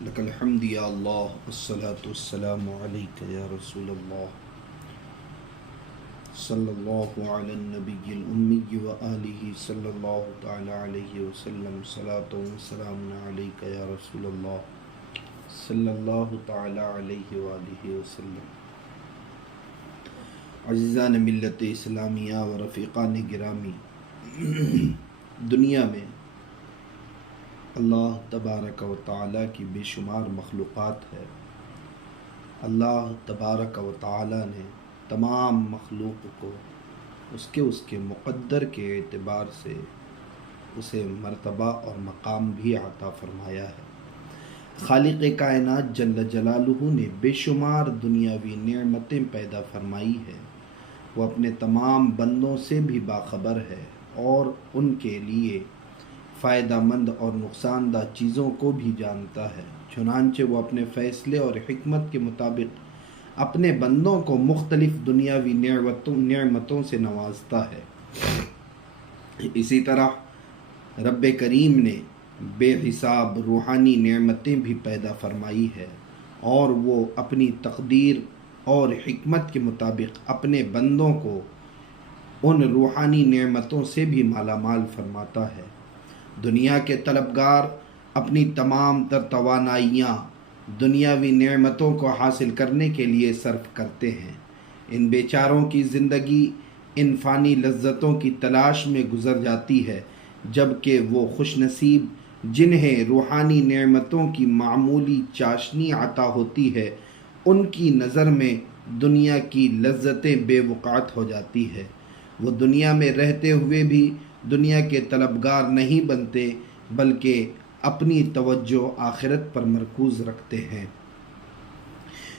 لك الحمد یا اللہ والصلاة والسلام علیک یا رسول اللہ صلی اللہ علی النبی الامی وآلہ صلی اللہ تعالی علیہ وسلم صلاۃ وسلام علیک یا رسول اللہ صلی اللہ تعالی علیہ وآلہ وسلم۔ عزیزان ملت اسلامیہ و رفیقان گرامی، دنیا میں اللہ تبارک و تعالیٰ کی بے شمار مخلوقات ہے۔ اللہ تبارک و تعالیٰ نے تمام مخلوق کو اس کے مقدر کے اعتبار سے اسے مرتبہ اور مقام بھی عطا فرمایا ہے۔ خالق کائنات جل جلالہ نے بے شمار دنیاوی نعمتیں پیدا فرمائی ہے۔ وہ اپنے تمام بندوں سے بھی باخبر ہے اور ان کے لیے فائدہ مند اور نقصان دہ چیزوں کو بھی جانتا ہے، چنانچہ وہ اپنے فیصلے اور حکمت کے مطابق اپنے بندوں کو مختلف دنیاوی نعمتوں سے نوازتا ہے۔ اسی طرح رب کریم نے بے حساب روحانی نعمتیں بھی پیدا فرمائی ہے اور وہ اپنی تقدیر اور حکمت کے مطابق اپنے بندوں کو ان روحانی نعمتوں سے بھی مالا مال فرماتا ہے۔ دنیا کے طلبگار اپنی تمام تر توانائیاں دنیاوی نعمتوں کو حاصل کرنے کے لیے صرف کرتے ہیں۔ ان بیچاروں کی زندگی ان فانی لذتوں کی تلاش میں گزر جاتی ہے، جبکہ وہ خوش نصیب جنہیں روحانی نعمتوں کی معمولی چاشنی عطا ہوتی ہے، ان کی نظر میں دنیا کی لذتیں بے وقعت ہو جاتی ہے۔ وہ دنیا میں رہتے ہوئے بھی دنیا کے طلبگار نہیں بنتے، بلکہ اپنی توجہ آخرت پر مرکوز رکھتے ہیں۔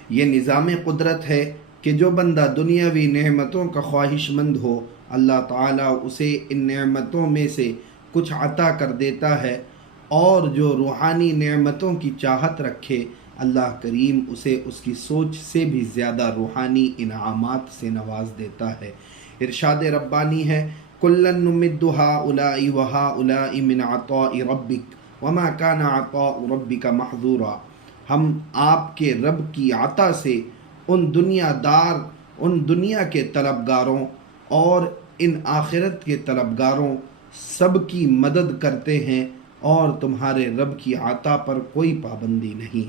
یہ نظام قدرت ہے کہ جو بندہ دنیاوی نعمتوں کا خواہش مند ہو، اللہ تعالیٰ اسے ان نعمتوں میں سے کچھ عطا کر دیتا ہے، اور جو روحانی نعمتوں کی چاہت رکھے، اللہ کریم اسے اس کی سوچ سے بھی زیادہ روحانی انعامات سے نواز دیتا ہے۔ ارشاد ربانی ہے، کُلًّا نُمِدُّ هَٰؤُلَاءِ وَهَٰؤُلَاءِ مِنْ عَطَاءِ رَبِّكَ وَمَا كَانَ عَطَاءُ رَبِّكَ مَحْظُورًا۔ ہم آپ کے رب کی عطا سے ان دنیا کے طلبگاروں اور ان آخرت کے طلبگاروں سب کی مدد کرتے ہیں، اور تمہارے رب کی عطا پر کوئی پابندی نہیں۔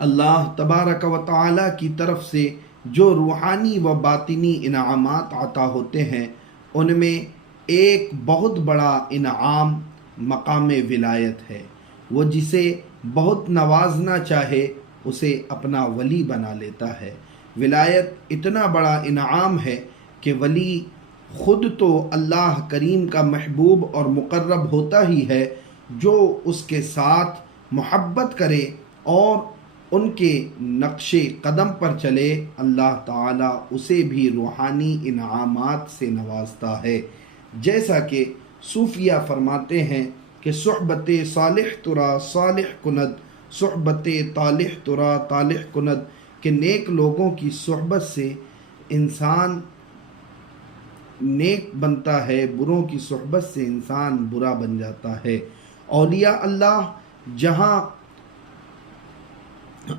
اللہ تبارک و تعالیٰ کی طرف سے جو روحانی و باطنی انعامات عطا ہوتے ہیں، ان میں ایک بہت بڑا انعام مقام ولایت ہے۔ وہ جسے بہت نوازنا چاہے اسے اپنا ولی بنا لیتا ہے۔ ولایت اتنا بڑا انعام ہے کہ ولی خود تو اللہ کریم کا محبوب اور مقرب ہوتا ہی ہے، جو اس کے ساتھ محبت کرے اور ان کے نقش قدم پر چلے، اللہ تعالیٰ اسے بھی روحانی انعامات سے نوازتا ہے۔ جیسا کہ صوفیہ فرماتے ہیں کہ صحبت صالح ترا صالح کند، صحبت طالح ترا طالح کند، کہ نیک لوگوں کی صحبت سے انسان نیک بنتا ہے، بروں کی صحبت سے انسان برا بن جاتا ہے۔ اولیاء اللہ جہاں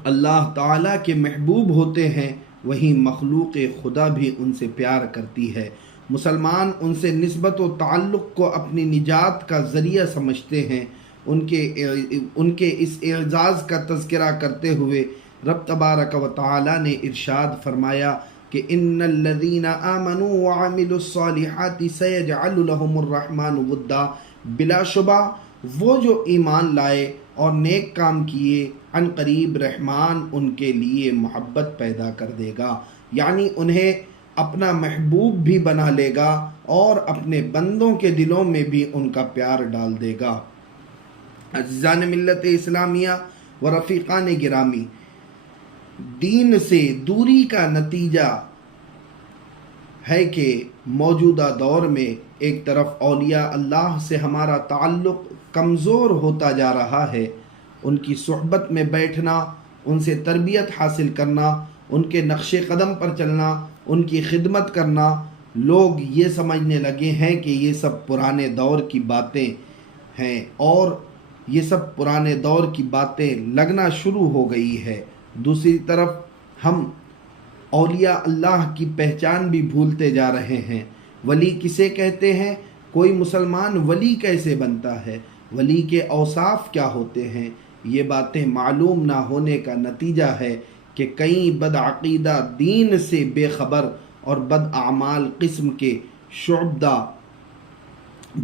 اللہ تعالیٰ کے محبوب ہوتے ہیں، وہیں مخلوق خدا بھی ان سے پیار کرتی ہے۔ مسلمان ان سے نسبت و تعلق کو اپنی نجات کا ذریعہ سمجھتے ہیں۔ ان کے اس اعزاز کا تذکرہ کرتے ہوئے رب تبارک و تعالیٰ نے ارشاد فرمایا کہ ان الذین آمنوا وعملوا الصالحات سیجعل لهم الرحمن ودا، بلا شبہ وہ جو ایمان لائے اور نیک کام کیے، عن قریب رحمان ان کے لیے محبت پیدا کر دے گا، یعنی انہیں اپنا محبوب بھی بنا لے گا اور اپنے بندوں کے دلوں میں بھی ان کا پیار ڈال دے گا۔ عزیزان ملت اسلامیہ و رفیقان گرامی، دین سے دوری کا نتیجہ ہے کہ موجودہ دور میں ایک طرف اولیاء اللہ سے ہمارا تعلق کمزور ہوتا جا رہا ہے، ان کی صحبت میں بیٹھنا، ان سے تربیت حاصل کرنا، ان کے نقش قدم پر چلنا، ان کی خدمت کرنا، لوگ یہ سمجھنے لگے ہیں کہ یہ سب پرانے دور کی باتیں ہیں، اور یہ سب پرانے دور کی باتیں لگنا شروع ہو گئی ہے۔ دوسری طرف ہم اولیاء اللہ کی پہچان بھی بھولتے جا رہے ہیں۔ ولی کسے کہتے ہیں؟ کوئی مسلمان ولی کیسے بنتا ہے؟ ولی کے اوصاف کیا ہوتے ہیں؟ یہ باتیں معلوم نہ ہونے کا نتیجہ ہے کہ کئی بدعقیدہ دین سے بے خبر اور بد اعمال قسم کے شعبدہ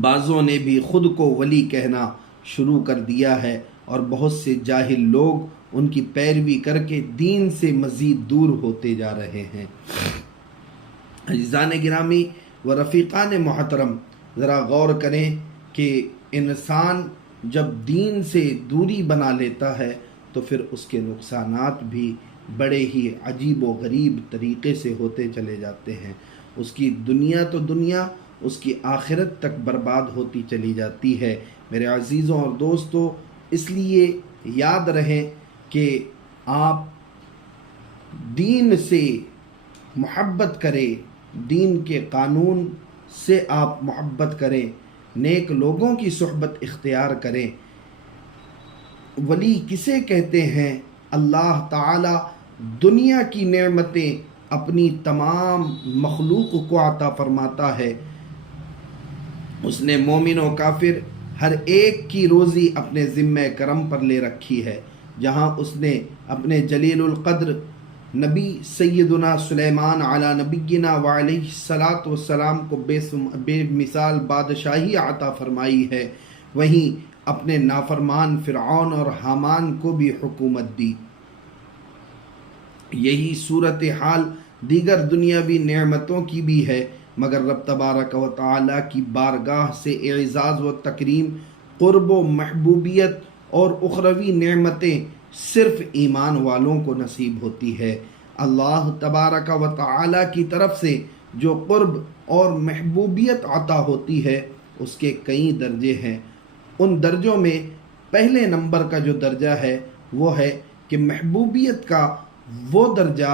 بازوں نے بھی خود کو ولی کہنا شروع کر دیا ہے، اور بہت سے جاہل لوگ ان کی پیروی کر کے دین سے مزید دور ہوتے جا رہے ہیں۔ عزیزان گرامی و رفیقان محترم، ذرا غور کریں کہ انسان جب دین سے دوری بنا لیتا ہے تو پھر اس کے نقصانات بھی بڑے ہی عجیب و غریب طریقے سے ہوتے چلے جاتے ہیں۔ اس کی دنیا تو دنیا، اس کی آخرت تک برباد ہوتی چلی جاتی ہے۔ میرے عزیزوں اور دوستوں، اس لیے یاد رہے کہ آپ دین سے محبت کریں، دین کے قانون سے آپ محبت کریں، نیک لوگوں کی صحبت اختیار کریں۔ ولی کسے کہتے ہیں؟ اللہ تعالی دنیا کی نعمتیں اپنی تمام مخلوق کو عطا فرماتا ہے۔ اس نے مومن و کافر ہر ایک کی روزی اپنے ذمہ کرم پر لے رکھی ہے۔ جہاں اس نے اپنے جلیل القدر نبی سیدنا سلیمان علی نبینا وعلیہ الصلاۃ والسلام کو بے مثال بادشاہی عطا فرمائی ہے، وہیں اپنے نافرمان فرعون اور حامان کو بھی حکومت دی۔ یہی صورتحال دیگر دنیاوی نعمتوں کی بھی ہے، مگر رب تبارک و تعالی کی بارگاہ سے اعزاز و تکریم، قرب و محبوبیت اور اخروی نعمتیں صرف ایمان والوں کو نصیب ہوتی ہے۔ اللہ تبارک و تعالی کی طرف سے جو قرب اور محبوبیت عطا ہوتی ہے اس کے کئی درجے ہیں۔ ان درجوں میں پہلے نمبر کا جو درجہ ہے وہ ہے کہ محبوبیت کا وہ درجہ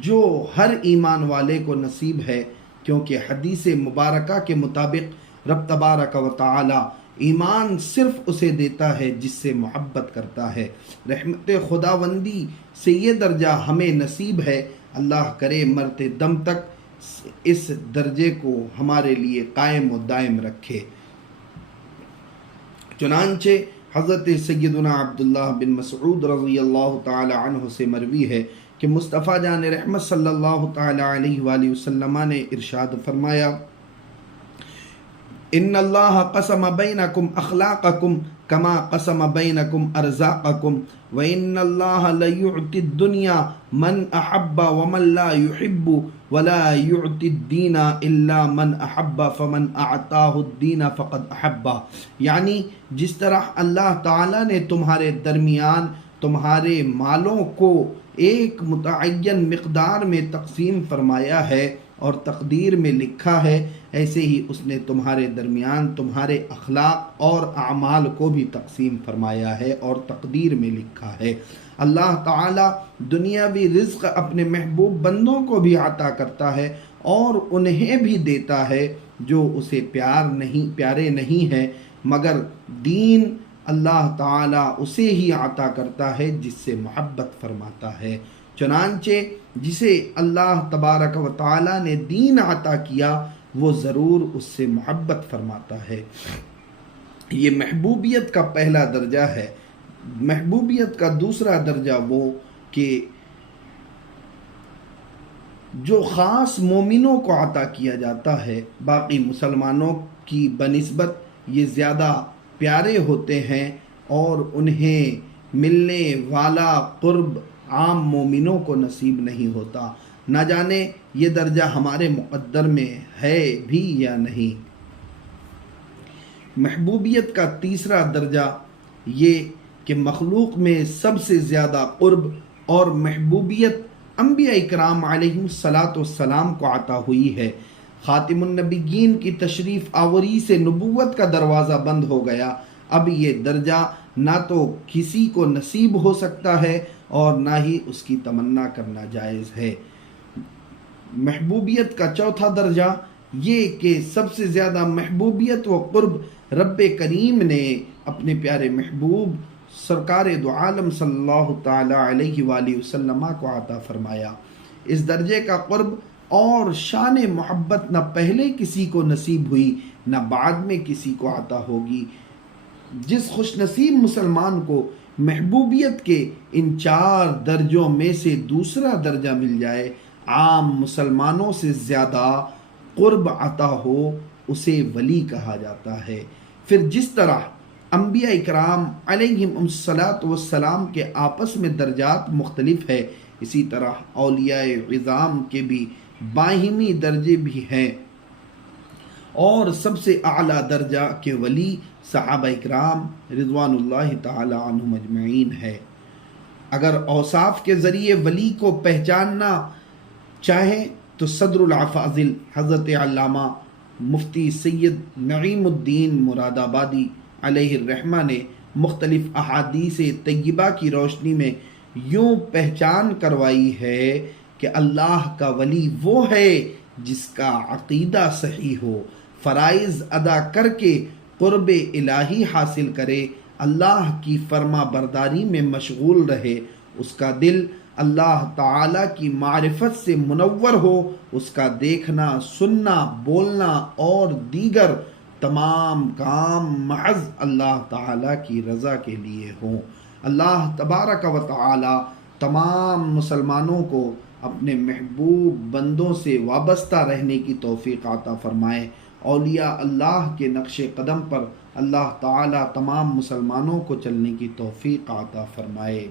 جو ہر ایمان والے کو نصیب ہے، کیونکہ حدیث مبارکہ کے مطابق رب تبارک و تعالی ایمان صرف اسے دیتا ہے جس سے محبت کرتا ہے۔ رحمت خداوندی سے یہ درجہ ہمیں نصیب ہے۔ اللہ کرے مرتے دم تک اس درجے کو ہمارے لیے قائم و دائم رکھے۔ چنانچہ حضرت سیدنا عبداللہ بن مسعود رضی اللہ تعالی عنہ سے مروی ہے کہ مصطفیٰ جان رحمت صلی اللہ تعالی علیہ وآلہ وسلم نے ارشاد فرمایا، ان اللہ قسم بینکم اخلاقکم کما قسم بینکم ارزاقکم وان اللہ لیعطی الدنیا من احب ومن لا يحب ولا يعطی الدین الا من احب فمن اعطاہ الدین فقد احبہ۔ یعنی جس طرح اللہ تعالیٰ نے تمہارے درمیان تمہارے مالوں کو ایک متعین مقدار میں تقسیم فرمایا ہے اور تقدیر میں لکھا ہے، ایسے ہی اس نے تمہارے درمیان تمہارے اخلاق اور اعمال کو بھی تقسیم فرمایا ہے اور تقدیر میں لکھا ہے۔ اللہ تعالی دنیاوی رزق اپنے محبوب بندوں کو بھی عطا کرتا ہے اور انہیں بھی دیتا ہے جو اسے پیارے نہیں ہے، مگر دین اللہ تعالی اسے ہی عطا کرتا ہے جس سے محبت فرماتا ہے۔ چنانچہ جسے اللہ تبارک و تعالی نے دین عطا کیا وہ ضرور اس سے محبت فرماتا ہے۔ یہ محبوبیت کا پہلا درجہ ہے۔ محبوبیت کا دوسرا درجہ وہ کہ جو خاص مومنوں کو عطا کیا جاتا ہے، باقی مسلمانوں کی بنسبت یہ زیادہ پیارے ہوتے ہیں اور انہیں ملنے والا قرب عام مومنوں کو نصیب نہیں ہوتا۔ نہ جانے یہ درجہ ہمارے مقدر میں ہے بھی یا نہیں۔ محبوبیت کا تیسرا درجہ یہ کہ مخلوق میں سب سے زیادہ قرب اور محبوبیت انبیاء اکرام علیہم الصلاۃ والسلام کو عطا ہوئی ہے۔ خاتم النبیین کی تشریف آوری سے نبوت کا دروازہ بند ہو گیا۔ اب یہ درجہ نہ تو کسی کو نصیب ہو سکتا ہے اور نہ ہی اس کی تمنا کرنا جائز ہے۔ محبوبیت کا چوتھا درجہ یہ کہ سب سے زیادہ محبوبیت و قرب رب کریم نے اپنے پیارے محبوب سرکار دو عالم صلی اللہ تعالی علیہ وآلہ وسلم کو عطا فرمایا۔ اس درجے کا قرب اور شان محبت نہ پہلے کسی کو نصیب ہوئی نہ بعد میں کسی کو عطا ہوگی۔ جس خوش نصیب مسلمان کو محبوبیت کے ان 4 درجوں میں سے دوسرا درجہ مل جائے، عام مسلمانوں سے زیادہ قرب عطا ہو، اسے ولی کہا جاتا ہے۔ پھر جس طرح انبیاء اکرام علیہم الصلاۃ والسلام کے آپس میں درجات مختلف ہے، اسی طرح اولیاء عظام کے بھی باہمی درجے بھی ہیں، اور سب سے اعلیٰ درجہ کے ولی صحابہ اکرام رضوان اللہ تعالی عنہم اجمعین ہے۔ اگر اوصاف کے ذریعے ولی کو پہچاننا چاہیں تو صدر الافاضل حضرت علامہ مفتی سید نعیم الدین مراد آبادی علیہ الرحمہ نے مختلف احادیث طیبہ کی روشنی میں یوں پہچان کروائی ہے کہ اللہ کا ولی وہ ہے جس کا عقیدہ صحیح ہو، فرائض ادا کر کے قرب الہی حاصل کرے، اللہ کی فرما برداری میں مشغول رہے، اس کا دل اللہ تعالیٰ کی معرفت سے منور ہو، اس کا دیکھنا، سننا، بولنا اور دیگر تمام کام محض اللہ تعالیٰ کی رضا کے لیے ہوں۔ اللہ تبارک و تعالی تمام مسلمانوں کو اپنے محبوب بندوں سے وابستہ رہنے کی توفیق عطا فرمائے۔ اولیاء اللہ کے نقش قدم پر اللہ تعالی تمام مسلمانوں کو چلنے کی توفیق عطا فرمائے۔